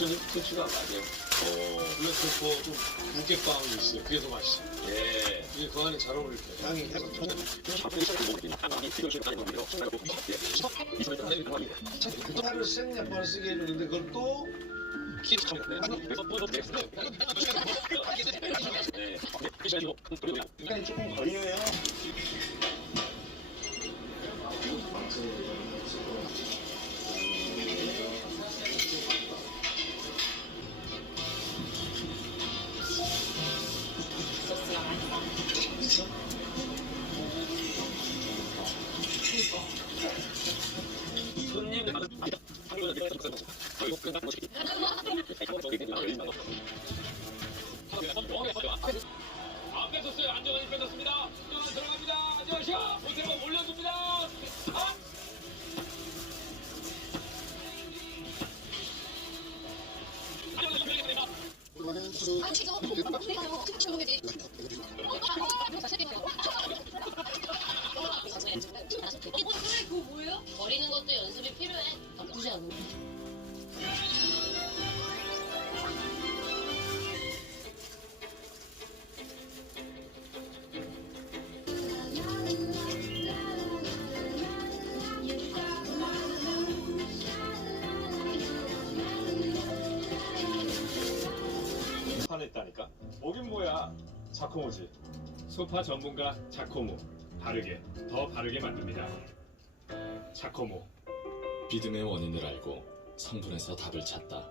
좀 터치가 안 나요. 블랙페퍼 좀 무게 빵이 있어요. 그게 더 맛있어요. 예. 이게 그 안에 잘 어울릴 거예요. 향이 약간 차를 생약만을 쓰게 해주는데 그걸 또 시간이 조금 걸려요. 안 뭐긴 뭐야. 자코모지. 소파 전문가 자코모. 바르게, 더 바르게 만듭니다. 자코모. 믿음의 원인을 알고 성분에서 답을 찾다.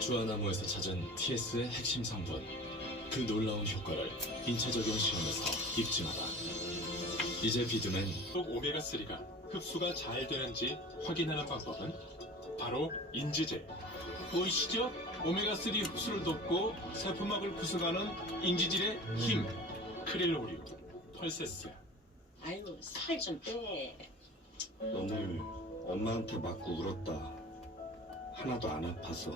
주화나무에서 찾은 TS의 핵심 성분. 그 놀라운 효과를 인체 적용 시험에서 입증하다. 이제 비듬엔 또 오메가3가 흡수가 잘 되는지 확인하는 방법은 바로 인지제. 보이시죠? 오메가3 흡수를 돕고 세포막을 부숴가는 인지질의 힘. 크릴로리오, 펄세스. 아유, 살좀 빼. 오늘 엄마한테 맞고 울었다. 하나도 안 아파서.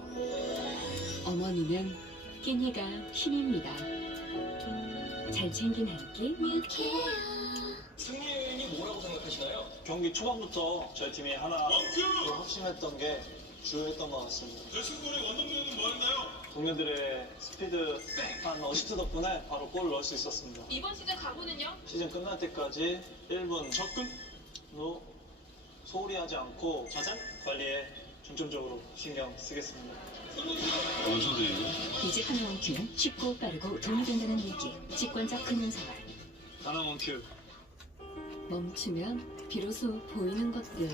어머니는 끼니가 힘입니다. 잘 챙긴 한 끼, 승리의 뭐라고 생각하시나요? 경기 초반부터 저희 팀이 하나 좀 확신했던 게 주요했던 것 같습니다. 결승골의 원동력은 뭐였나요? 동료들의 스피드 한 어시스트 덕분에 바로 골을 넣을 수 있었습니다. 이번 시즌 각오는요? 시즌 끝날 때까지 1분 접근? 로 소홀히 하지 않고 자산 관리에 중점적으로 신경 쓰겠습니다. 이제 하나원큐는 쉽고 빠르고 도움이 된다는 얘기. 직관적 금융생활. 하나원큐 멈추면 비로소 보이는 것들.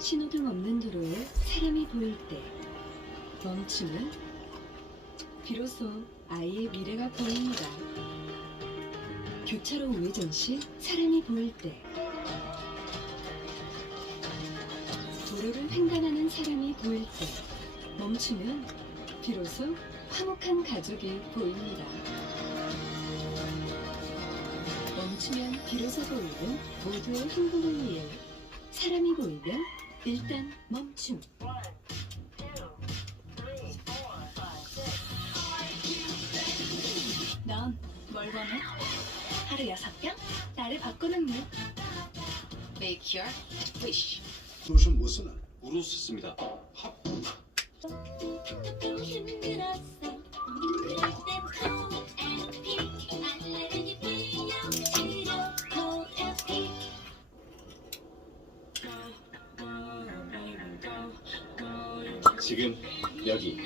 신호등 없는 도로에 사람이 보일 때. 멈추면 비로소 아이의 미래가 보입니다. 교차로 우회전 시 사람이 보일 때. 도로를 횡단하는 사람이 보일 때. 멈추면 비로소 화목한 가족이 보입니다. 멈추면 비로소 보이는 모두의 행복을 위해 사람이 보이면 일단 멈춤. 원해? 하루 여섯 병? 나를 바꾸는 물. Make your wish. 로션 뭐 쓰나? 우루스 씁니다. 지금 여기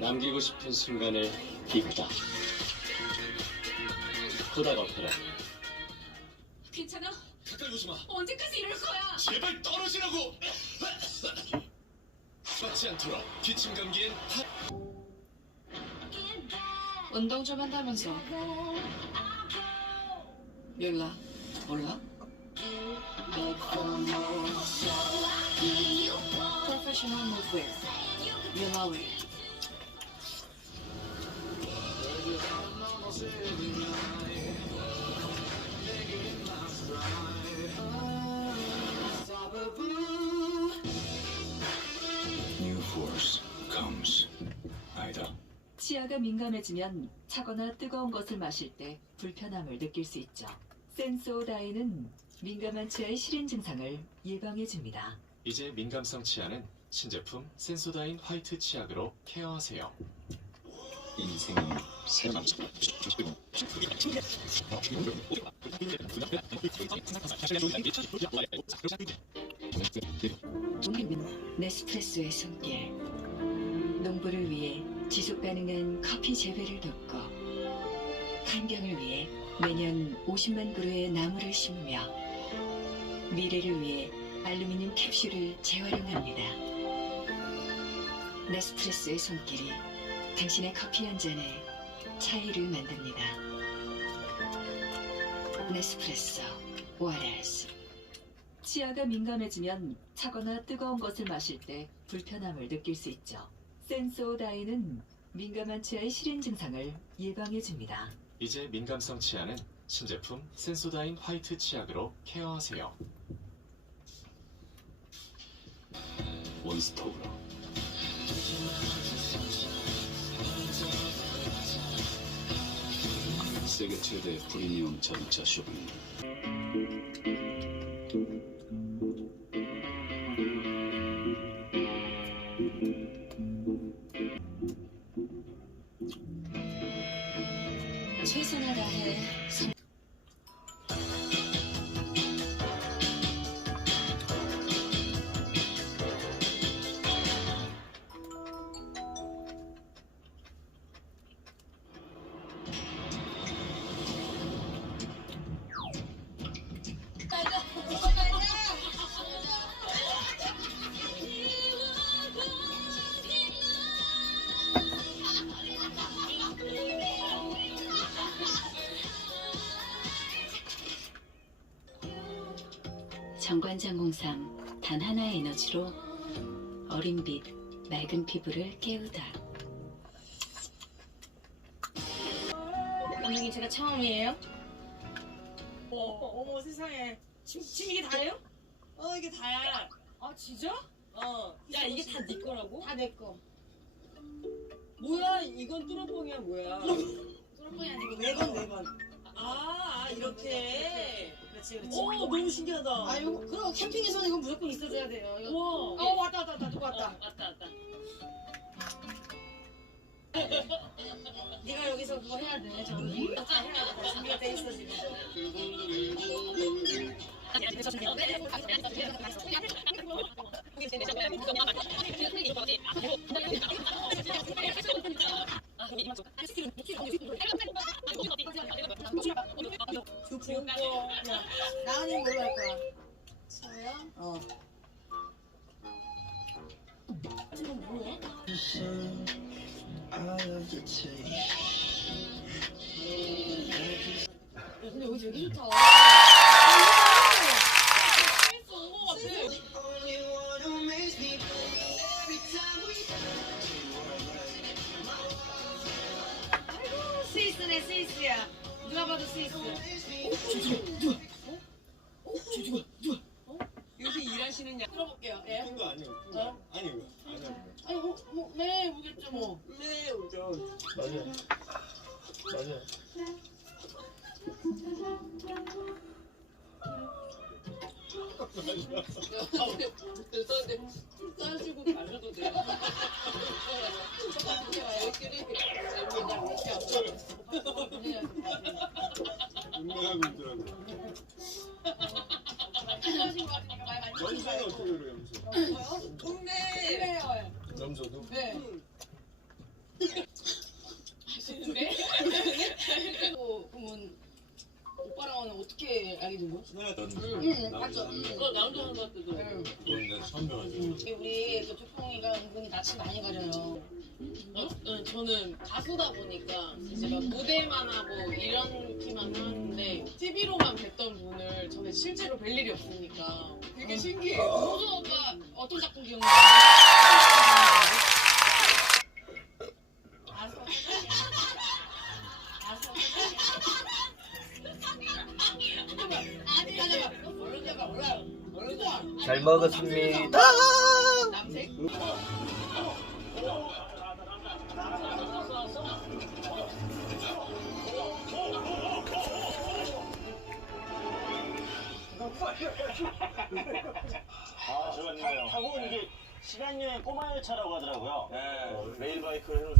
남기고 싶은 순간을 기쁘다. 코닥 어페라. 괜찮아? 가까이 오지 마. 언제까지 이럴 거야? 제발 떨어지라고. 맞지 않도록 기침 감기엔 운동 좀 한다면서. 몰라. 몰라? Professional movewear. Yolawi. New 치아가 민감해지면 차거나 뜨거운 것을 마실 때 불편함을 느낄 수 있죠. 센소다인은 민감한 치아의 실행 증상을 예방해 줍니다. 이제 민감성 치아는 신제품 센소다인 화이트 치약으로 케어하세요. 인생은 세상 네스프레소의 손길 농부를 위해 지속 가능한 커피 재배를 돕고 환경을 위해 매년 50만 그루의 나무를 심으며 미래를 위해 알루미늄 캡슐을 재활용합니다. 네스프레소의 손길이 당신의 커피 한 잔에 차이를 만듭니다. 네스프레소 오아레스 치아가 민감해지면 차거나 뜨거운 것을 마실 때 불편함을 느낄 수 있죠. 센소다인은 민감한 치아의 실인 증상을 예방해줍니다. 이제 민감성 치아는 신제품 센소다인 화이트 치약으로 케어하세요. 원스톱으로 세계 최대 프리미엄 자동차 쇼핑 최선을 다해 정관장공삼 단 하나의 에너지로 어린 빛, 맑은 피부를 깨우다. 분명히 제가 처음이에요? 어, 어머 세상에. 지금, 지금 이게 다예요? 어, 이게 다야. 아, 진짜? 어. 야 이게 다 네 거라고? 다 내 거. 뭐야, 이건 뚜러뽕이야, 뭐야. 뚜러뽕이 아니고 네 번, 네 번. 아, 아, 이렇게. 그렇지, 그렇지. 오, 너무 신기하다. 아, 이거, 그럼 캠핑에서는 이건 무조건 있어줘야 돼요. 이거. 우와 어, 왔다, 왔다, 왔다, 누가 왔다. 어, 왔다 왔다 네가 여기서 그거 해야 돼. 저기. 아, 해야 돼. 준비가 돼 있어, 지금. 좋고. 야, 나은이 뭘로 할 거야? 저요? 어. 지금 뭐해? 근데 여기 되게 좋 죄송한데 싸주고 가셔도 돼요. 애들이 운명하고 있더라고 염소는 어떻게 그래 염소 동네. 염소도 네. 하시는데? 어, 그러면 오빠랑은 어떻게 알게 된 거야? 응, 맞죠. 그거 남자는 것 같아도. 응. 그건 처음 배워가지고 우리 그 조평이가 은근히 낯이 많이 가려요. 어? 응, 저는 가수다 보니까 이제 막 무대만 하고 이런 키만 하는데 TV로만 뵀던 분을 저는 실제로 뵐 일이 없으니까 되게 신기해요. 호수 오빠 어떤 작품 기억나요? 먹었습니다. 아, 타고 온게 시간 여행 꼬마 열차라고 하더라고요. 네, 레일 바이크를 해놓으신